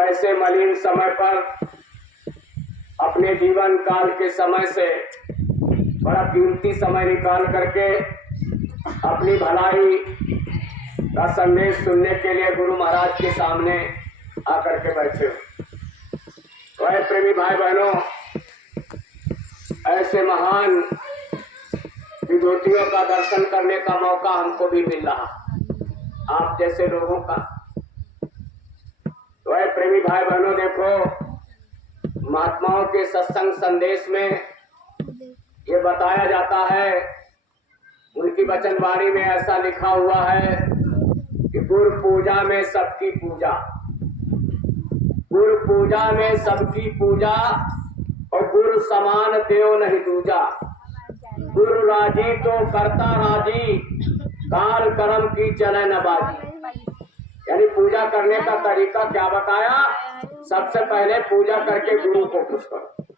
तो ऐसे मलिन समय पर अपने जीवन काल के समय से बड़ा कीमती समय निकाल करके अपनी भलाई का संदेश सुनने के लिए गुरु महाराज के सामने आकर के बैठे हो। तो ऐ प्रेमी भाई बहनों, ऐसे महान विभूतियों का दर्शन करने का मौका हमको भी मिल रहा, आप जैसे लोगों का। तो ऐ प्रेमी भाई बहनों, देखो महात्माओं के सत्संग संदेश में ये बताया जाता है, उनकी वचनवाणी में ऐसा लिखा हुआ है कि गुरु पूजा में सबकी पूजा, गुरु पूजा में सबकी पूजा, और गुरु समान देव नहीं दूजा। गुरु राजी तो करता राजी, काल कर्म की चले न बाजी। यानी पूजा करने का तरीका क्या बताया? सबसे पहले पूजा करके गुरु को खुश करो।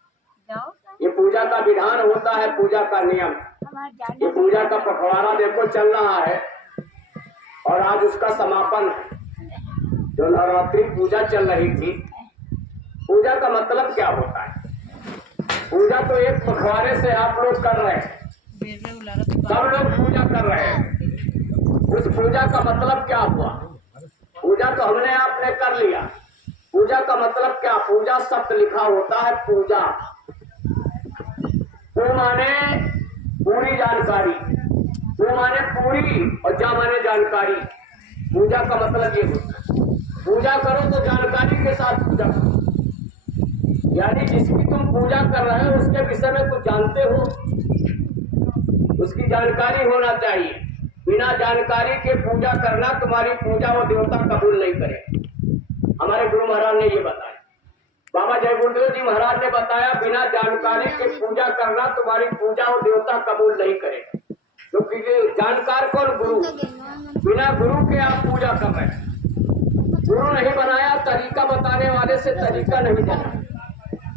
ये पूजा का विधान होता है, पूजा का नियम। ये पूजा का पखवाड़ा देखो चल रहा है और आज उसका समापन है। जो नवरात्रि पूजा चल रही थी, पूजा का मतलब क्या होता है? पूजा तो एक पखवाड़े से आप लोग कर रहे हैं, सब लोग पूजा कर रहे हैं। उस पूजा का मतलब क्या हुआ? पूजा तो हमने आपने कर लिया। पूजा का मतलब क्या? पूजा शब्द लिखा होता है पूजा, वो माने पूरी जानकारी, वो माने पूरी, और जा माने जानकारी। पूजा का मतलब ये होता है, पूजा करो तो जानकारी के साथ पूजा करो। यानी जिसकी तुम पूजा कर रहे हो उसके विषय में कुछ जानते हो, उसकी जानकारी होना चाहिए। बिना जानकारी के पूजा करना, तुम्हारी पूजा वो देवता कबूल नहीं करे। हमारे गुरु महाराज ने ये बताया, बाबा जय गुरुदेव जी महाराज ने बताया, बिना जानकारी के पूजा करना, तुम्हारी पूजा वो देवता कबूल नहीं करेगा। क्योंकि जानकार कौन? गुरु। बिना गुरु के आप पूजा कर रहे हैं। गुरु नहीं बनाया, तरीका बताने वाले से तरीका नहीं जाना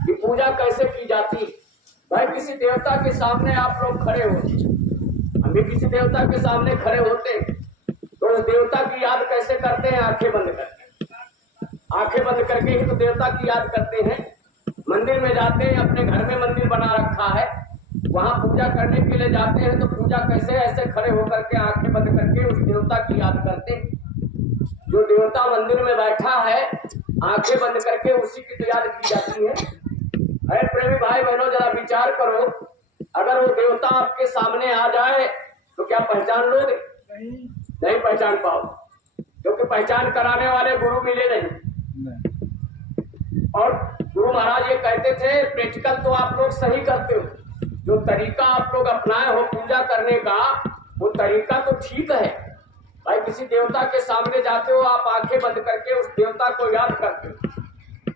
कि पूजा कैसे की जाती। भाई किसी देवता के सामने आप लोग खड़े होते, हम भी किसी देवता के सामने खड़े होते तो उस देवता की याद कैसे करते हैं? आंखें बंद करके। आंखें बंद करके ही तो देवता की याद करते हैं। मंदिर में जाते हैं, अपने घर में मंदिर बना रखा है, वहां पूजा करने के लिए जाते हैं तो पूजा कैसे? ऐसे खड़े होकर के आंखें बंद करके उस देवता की याद करते हैं। जो देवता मंदिर में बैठा है, आंखें बंद करके उसी की तो याद की जाती है। अरे प्रेमी भाई बहनों, जरा विचार करो, अगर वो देवता आपके सामने आ जाए तो क्या पहचान लोगे? नहीं पहचान पाओ, क्योंकि पहचान कराने वाले गुरु मिले नहीं। और गुरु महाराज ये कहते थे, प्रैक्टिकल तो आप लोग सही करते हो, जो तरीका आप लोग अपनाए हो पूजा करने का, वो तरीका तो ठीक है। भाई किसी देवता के सामने जाते हो, आप आंखें बंद करके उस देवता को याद करते हो।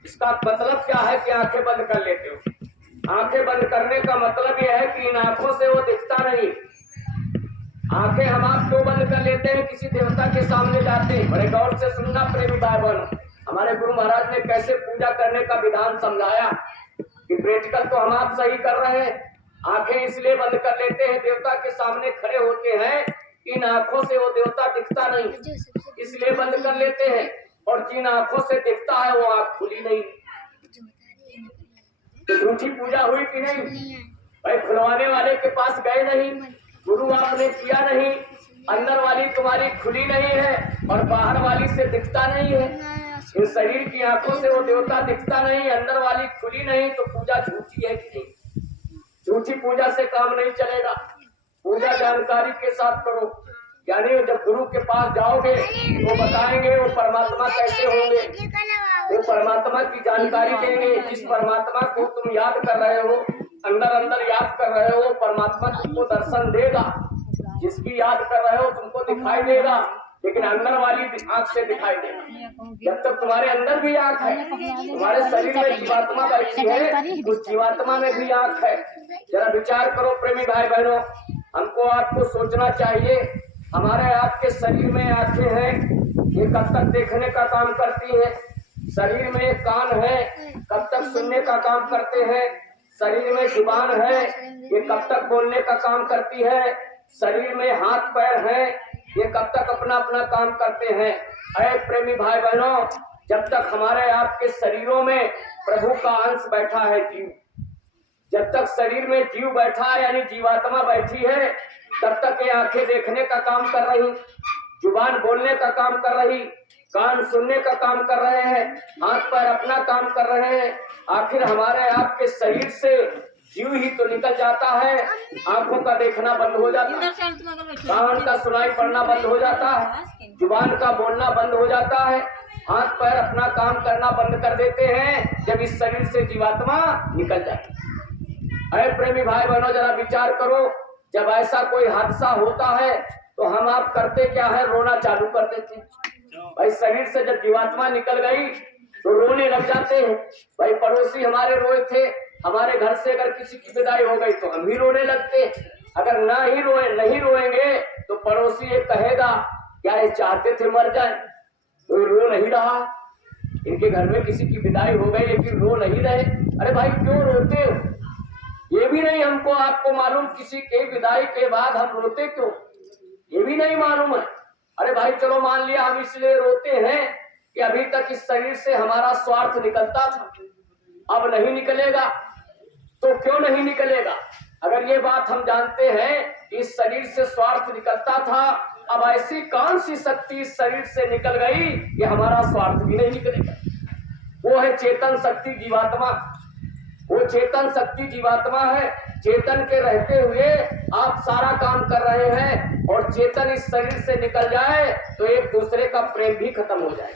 इसका मतलब क्या है कि आंखें बंद कर लेते हो? आंखें बंद करने का मतलब यह है कि इन आंखों से वो दिखता नहीं। आंखें हम आप क्यों बंद कर लेते हैं? किसी देवता के सामने जाते हैं। बड़े गौर से सुनना प्रेमी भाई बहनों, हमारे गुरु महाराज ने कैसे पूजा करने का विधान समझाया कि प्रैक्टिकल तो हम आप सही कर रहे हैं। आंखें इसलिए बंद कर लेते हैं, देवता के सामने खड़े होते हैं, इन आंखों से वो देवता दिखता नहीं, इसलिए बंद कर लेते हैं। और जिन आंखों से दिखता है वो आंख खुली नहीं, तो झूठी पूजा हुई कि नहीं? भाई खुलवाने वाले के पास गए नहीं, गुरु आपने किया नहीं, अंदर वाली तुम्हारी खुली नहीं है और बाहर वाली से दिखता नहीं है। इन शरीर की आंखों से वो देवता दिखता नहीं, अंदर वाली खुली नहीं, तो पूजा झूठी है कि नहीं? झूठी पूजा से काम नहीं चलेगा। पूजा जानकारी के साथ करो। यानी जब गुरु के पास जाओगे वो बताएंगे वो परमात्मा कैसे होंगे, वो परमात्मा की जानकारी देंगे। जिस परमात्मा को तुम याद कर रहे हो, अंदर अंदर याद कर रहे हो, परमात्मा तुमको दर्शन देगा। जिसकी याद कर रहे हो तुमको दिखाई देगा, लेकिन अंदर वाली आंख से दिखाई देगा। जब तक तुम्हारे अंदर भी आंख है, तुम्हारे शरीर में जीवात्मा बैठी है, उस जीवात्मा में भी आंख है। जरा विचार करो प्रेमी भाई बहनों, हमको आपको सोचना चाहिए। हमारे आपके शरीर में आंखें हैं, ये कब तक देखने का काम करती है? शरीर में कान है, कब तक सुनने का काम करते हैं? शरीर में जुबान है, ये कब तक बोलने का काम करती है? शरीर में हाथ पैर है, ये कब तक अपना अपना काम करते हैं? अरे प्रेमी भाई बहनों, जब तक हमारे आपके शरीरों में प्रभु का अंश बैठा है जीव, जब तक शरीर में जीव बैठा है यानी जीवात्मा बैठी है, तब तक ये आंखें देखने का काम कर रही, जुबान बोलने का काम कर रही, कान सुनने का काम कर रहे हैं, हाथ पैर अपना काम कर रहे हैं। आखिर हमारे आपके शरीर से जीव ही तो निकल जाता है, आंखों का देखना बंद हो जाता है, कान का सुनाई पड़ना बंद हो जाता है, जुबान का बोलना बंद हो जाता है, हाथ पैर अपना काम करना बंद कर देते हैं जब इस शरीर से जीवात्मा निकल जाती है। अरे प्रेमी भाई बहनों, जरा विचार करो, जब ऐसा कोई हादसा होता है तो हम आप करते क्या है, रोना चालू कर देते हैं। भाई शरीर से जब जीवात्मा निकल गई तो रोने लग जाते हैं। भाई पड़ोसी हमारे रोए थे, हमारे घर से अगर किसी की विदाई हो गई तो हम भी रोने लगते। अगर ना ही रोए नहीं रोएंगे तो पड़ोसी ये कहेगा क्या ये चाहते थे मर जाए, तो रो नहीं रहा, इनके घर में किसी की विदाई हो गई लेकिन रो नहीं रहे। अरे भाई क्यों रोते हो, ये भी नहीं हमको आपको मालूम, किसी के विदाई के बाद हम रोते क्यों, ये भी नहीं मालूम है। अरे भाई चलो मान लिया हम इसलिए रोते हैं कि अभी तक इस शरीर से हमारा स्वार्थ निकलता था, अब नहीं निकलेगा। तो क्यों नहीं निकलेगा? अगर ये बात हम जानते हैं कि इस शरीर से स्वार्थ निकलता था, अब ऐसी कौन सी शक्ति इस शरीर से निकल गई कि हमारा स्वार्थ भी नहीं निकलेगा? वो है चेतन शक्ति जीवात्मा, वो चेतन शक्ति जीवात्मा है। चेतन के रहते हुए आप सारा काम कर रहे हैं और चेतन इस शरीर से निकल जाए तो एक दूसरे का प्रेम भी खत्म हो जाए,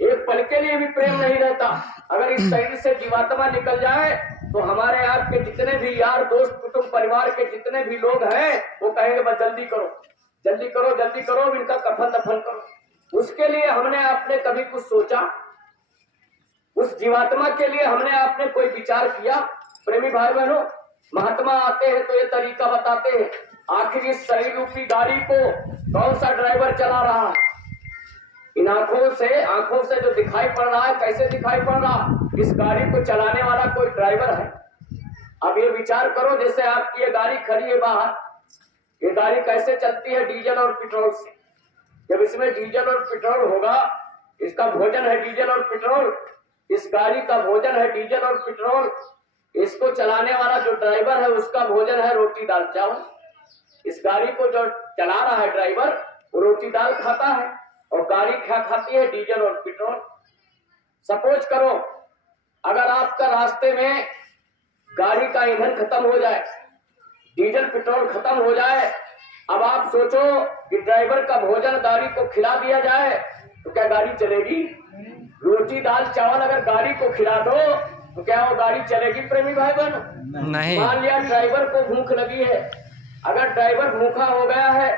एक पल के लिए भी प्रेम नहीं रहता। अगर इस शरीर से जीवात्मा निकल जाए तो हमारे आपके जितने भी यार दोस्त कुटुंब परिवार के जितने भी लोग हैं वो कहेंगे बस जल्दी करो जल्दी करो जल्दी करो, इनका कफन दफन करो। उसके लिए हमने आपने कभी कुछ सोचा? उस जीवात्मा के लिए हमने आपने कोई विचार किया? प्रेमी भाई बहनों, महात्मा आते हैं तो ये तरीका बताते हैं, आखिर इस शरीर रूपी गाड़ी को कौन सा ड्राइवर चला रहा है? इन आंखों से जो दिखाई पड़ रहा है, कैसे दिखाई पड़ रहा? इस गाड़ी को चलाने वाला कोई ड्राइवर है। अब ये विचार करो, जैसे आपकी ये गाड़ी खड़ी है बाहर, ये गाड़ी कैसे चलती है? डीजल और पेट्रोल से। जब इसमें डीजल और पेट्रोल होगा, इसका भोजन है डीजल और पेट्रोल, इस गाड़ी का भोजन है डीजल और पेट्रोल, इसको चलाने वाला जो ड्राइवर है उसका भोजन है रोटी दाल चावल। इस गाड़ी को जो चला रहा है ड्राइवर वो रोटी दाल खाता है और गाड़ी क्या खाती है? डीजल और पेट्रोल। सपोज करो अगर आपका रास्ते में गाड़ी का ईंधन खत्म हो जाए, डीजल पेट्रोल खत्म हो जाए, अब आप सोचो कि ड्राइवर का भोजन गाड़ी को खिला दिया जाए तो क्या गाड़ी चलेगी? रोटी दाल चावल अगर गाड़ी को खिला दो तो क्या वो गाड़ी चलेगी? प्रेमी भाई बहनों, नहीं। मान लिया ड्राइवर को भूख लगी है, अगर ड्राइवर भूखा हो गया है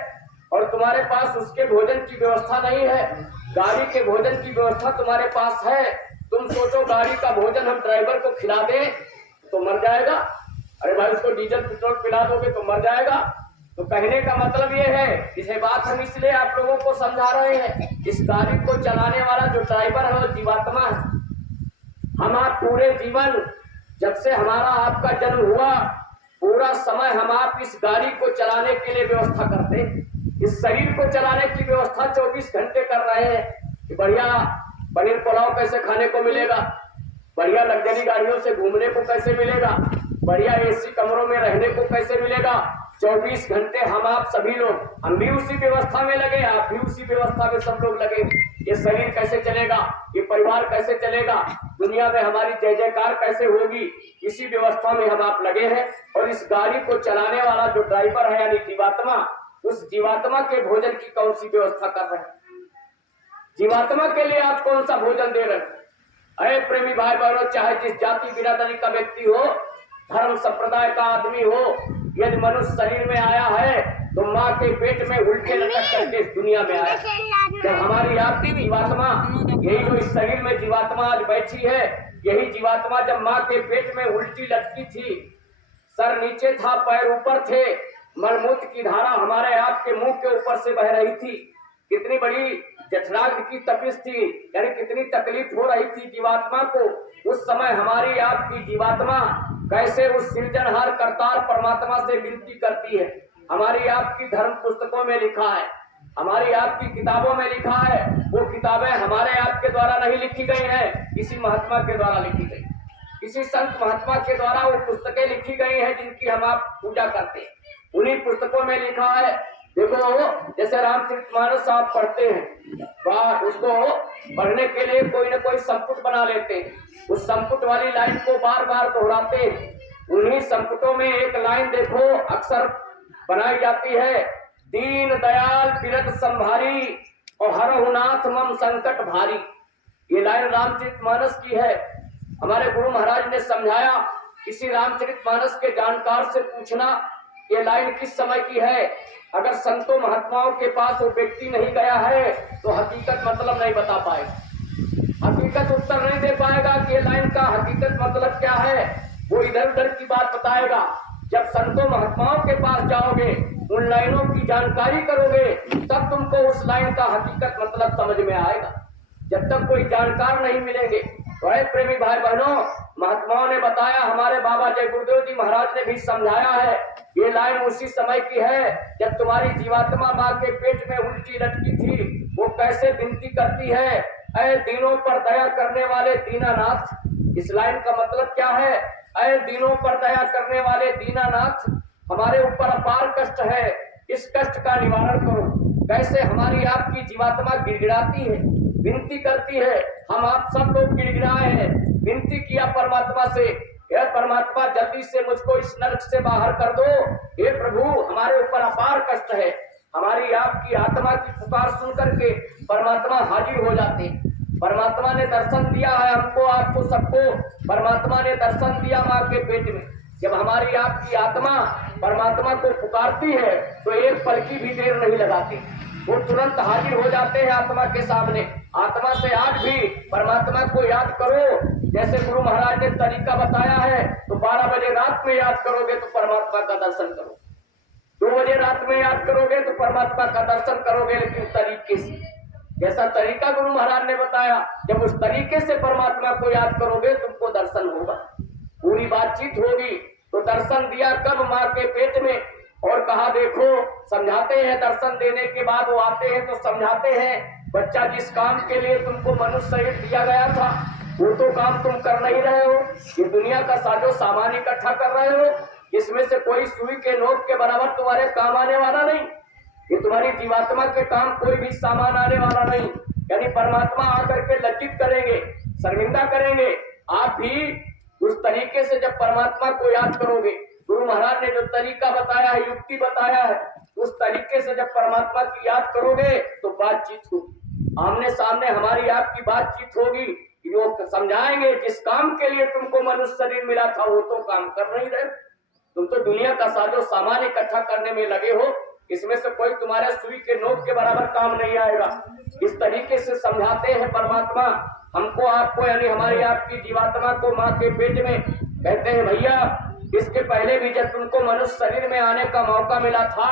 और तुम्हारे पास उसके भोजन की व्यवस्था नहीं है, गाड़ी के भोजन की व्यवस्था तुम्हारे पास है, तुम सोचो गाड़ी का भोजन हम ड्राइवर को खिला दें तो मर जाएगा? अरे भाई उसको डीजल पेट्रोल पिला दोगे तो मर जाएगा। तो कहने का मतलब ये है, इसे बात हम इसलिए आप लोगों को समझा रहे हैं, इस गाड़ी को चलाने वाला जो ड्राइवर है वो जीवात्मा है। हम आप पूरे जीवन, जब से हमारा आपका जन्म हुआ, पूरा समय हम आप इस गाड़ी को चलाने के लिए व्यवस्था करते हैं, इस शरीर को चलाने की व्यवस्था 24 घंटे कर रहे हैं कि बढ़िया पनीर पुलाव कैसे खाने को मिलेगा, बढ़िया लग्जरी गाड़ियों से घूमने को कैसे मिलेगा, बढ़िया एसी कमरों में रहने को कैसे मिलेगा। 24 घंटे हम आप सभी लोग, हम भी उसी व्यवस्था में लगे, आप भी उसी व्यवस्था में सब लोग लगे। ये शरीर कैसे चलेगा, ये परिवार कैसे चलेगा, दुनिया में हमारी जय जयकार कैसे होगी, इसी व्यवस्था में हम आप लगे हैं। और इस गाड़ी को चलाने वाला जो ड्राइवर है यानी जीवात्मा, उस जीवात्मा के भोजन की कौन सी व्यवस्था कर रहे हैं? जीवात्मा के लिए आप कौन सा भोजन दे रहे हैं? अरे प्रेमी भाई बहनों, चाहे जिस जाति बिरादरी का व्यक्ति हो, धर्म संप्रदाय का आदमी हो, यदि मनुष्य शरीर में आया है तो माँ के पेट में उल्टे लटक करके इस दुनिया में आया। जब हमारी आपकी जीवात्मा, यही जो इस शरीर में जीवात्मा आज बैठी है, यही जीवात्मा जब माँ के पेट में उल्टी लटकी थी, सर नीचे था पैर ऊपर थे, मलमूत्र की धारा हमारे आपके मुंह के ऊपर से बह रही थी, कितनी बड़ी जठराग्नि की तपिश थी, यानी कितनी तकलीफ हो रही थी जीवात्मा को। उस समय हमारी आपकी जीवात्मा कैसे उस सृजनहार करतार परमात्मा से विनती करती है। हमारी आपकी धर्म पुस्तकों में लिखा है, हमारी आपकी किताबों में लिखा है, वो किताबें हमारे आपके द्वारा नहीं लिखी गई हैं, किसी महात्मा के द्वारा लिखी गई, किसी संत महात्मा के द्वारा वो पुस्तकें लिखी गई हैं जिनकी हम आप पूजा करते हैं। उन्हीं पुस्तकों में लिखा है, देखो जैसे रामचरितमानस आप पढ़ते हैं, उसको पढ़ने के लिए कोई न कोई संपुट बना लेते हैं, उस संपुट वाली लाइन को बार बार दोहराते हैं। उन्हीं संपुटों में एक लाइन देखो अक्सर बनाई जाती है, दीन दयाल बिरद संभारी और हरहुनाथ मम संकट भारी। ये लाइन रामचरितमानस की है। हमारे गुरु महाराज ने समझाया, किसी रामचरितमानस के जानकार से पूछना ये लाइन किस समय की है। अगर संतों महात्माओं के पास वो व्यक्ति नहीं गया है तो हकीकत मतलब नहीं बता पाएगा, हकीकत उत्तर नहीं दे पाएगा कि ये लाइन का हकीकत मतलब क्या है। वो इधर उधर की बात बताएगा। जब संतों महात्माओं के पास जाओगे, उन लाइनों की जानकारी करोगे, तब तुमको उस लाइन का हकीकत मतलब समझ में आएगा। जब तक कोई जानकार नहीं मिलेंगे। तो प्रेमी भाई बहनों, महात्माओं ने बताया, हमारे बाबा जय गुरुदेव जी महाराज ने भी समझाया है, ये लाइन उसी समय की है जब तुम्हारी जीवात्मा माँ के पेट में उल्टी लटकी थी। वो कैसे विनती करती है, ऐ दीनों पर दया करने वाले दीनानाथ। इस लाइन का मतलब क्या है, ऐ दीनों पर दया करने वाले दीनानाथ, हमारे ऊपर अपार कष्ट है, इस कष्ट का निवारण करो। कैसे हमारी आपकी जीवात्मा गिड़गिड़ाती है, विनती करती है। हम आप सब लोग गिड़गिड़ाए हैं, विनती किया परमात्मा से, हे परमात्मा जल्दी से मुझको इस नरक से बाहर कर दो। हे प्रभु हमारे ऊपर अपार कष्ट है। हमारी आपकी आत्मा की पुकार सुन करके परमात्मा हाजिर हो जाते हैं। परमात्मा ने दर्शन दिया है हमको, आपको सबको परमात्मा ने दर्शन दिया माँ के पेट में। जब हमारी आपकी आत्मा परमात्मा को पुकारती है तो एक पल की भी देर नहीं लगाती, वो तुरंत हाजिर हो जाते हैं आत्मा के सामने। आत्मा से आज भी परमात्मा को याद करो, जैसे गुरु महाराज ने तरीका बताया है। तो 12 बजे रात में याद करोगे तो परमात्मा का दर्शन करो, 2 बजे रात में याद करोगे तो परमात्मा का दर्शन करोगे, लेकिन तरीके से, जैसा तरीका गुरु महाराज ने बताया, जब उस तरीके से परमात्मा को याद करोगे तुमको दर्शन होगा, पूरी बातचीत होगी। तो दर्शन दिया कब, माँ के पेट में। और कहा देखो, समझाते हैं, दर्शन देने के बाद वो आते हैं तो समझाते हैं, बच्चा जिस काम के लिए तुमको मनुष्य शरीर दिया गया था वो तो काम तुम कर नहीं रहे हो। ये दुनिया का साजो सामान इकट्ठा कर रहे हो, इसमें से कोई सुई के नोक के बराबर तुम्हारे काम आने वाला नहीं। ये तुम्हारी जीवात्मा के काम कोई भी सामान आने वाला नहीं। यानी परमात्मा आकर के लज्जित करेंगे, शर्मिंदा करेंगे। आप भी उस तरीके से जब परमात्मा को याद करोगे, गुरु महाराज ने जो तरीका बताया है, युक्ति बताया है, उस तरीके से जब परमात्मा की याद करोगे तो बातचीत होगी, आमने सामने हमारी आपकी बातचीत होगी। वो समझाएंगे, जिस काम के लिए तुमको मनुष्य शरीर मिला था वो तो काम कर नहीं रहे, तुम तो दुनिया का साजो सामान इकट्ठा करने में लगे हो, इसमें से कोई तुम्हारे सुई के नोक के बराबर काम नहीं आएगा। इस तरीके से समझाते हैं परमात्मा हमको, आपको, यानी हमारी आपकी जीवात्मा को माँ के पेट में। कहते हैं भैया, इसके पहले भी जब तुमको मनुष्य शरीर में आने का मौका मिला था,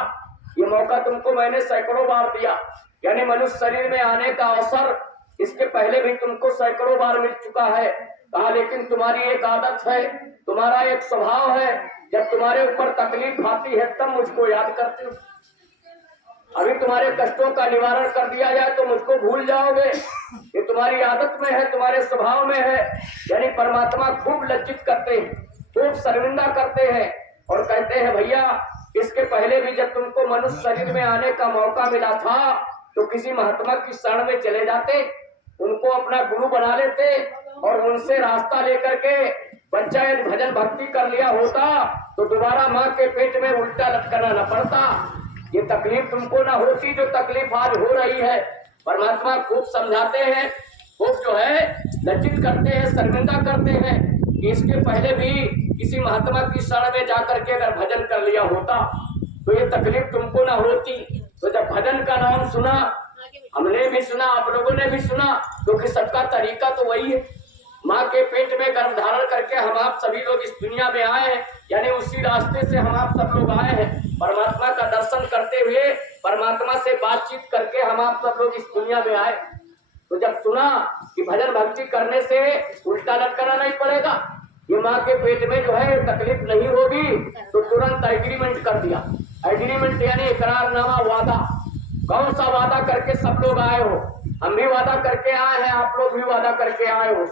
ये मौका तुमको मैंने सैकड़ों बार दिया, यानी मनुष्य शरीर में आने का अवसर इसके पहले भी तुमको सैकड़ों बार मिल चुका है। कहा लेकिन तुम्हारी एक आदत है, तुम्हारा एक स्वभाव है, जब तुम्हारे ऊपर तकलीफ आती है तब मुझको याद करते हो। अभी तुम्हारे कष्टों का निवारण कर दिया जाए तो मुझको भूल जाओगे। ये तुम्हारी आदत में है, तुम्हारे स्वभाव में है। यानी परमात्मा खूब लज्जित करते हैं, खूब शर्मिंदा करते हैं और कहते हैं भैया, इसके पहले भी जब तुमको मनुष्य शरीर में आने का मौका मिला था तो किसी महात्मा की शरण में चले जाते, उनको अपना गुरु बना लेते और उनसे रास्ता लेकर के बच्चा यदि भजन भक्ति कर लिया होता तो दोबारा माँ के पेट में उल्टा लटकना न पड़ता, ये तकलीफ तुमको ना होती जो तकलीफ आज हो रही है। परमात्मा खूब समझाते हैं, खूब जो है लज्जित करते हैं, शर्मिंदा करते हैं कि इसके पहले भी किसी महात्मा की शरण में जाकर के अगर भजन कर लिया होता तो ये तकलीफ तुमको ना होती। तो जब भजन का नाम सुना, हमने भी सुना, आप लोगों ने भी सुना, क्योंकि सबका तरीका तो वही है। माँ के पेट में गर्भ धारण करके हम आप सभी लोग इस दुनिया में आए हैं, यानी उसी रास्ते से हम आप सब लोग आए हैं। परमात्मा का दर्शन करते हुए, परमात्मा से बातचीत करके हम आप सब लोग इस दुनिया में आए। तो जब सुना कि भजन भक्ति करने से उल्टा लटकना नहीं पड़ेगा, ये माँ के पेट में जो है तकलीफ नहीं होगी, तो तुरंत एग्रीमेंट कर दिया। एग्रीमेंट यानी इकरारनामा, वादा। कौन सा वादा करके सब लोग आए हो? हम भी वादा करके आए हैं, आप लोग भी वादा करके आए हो।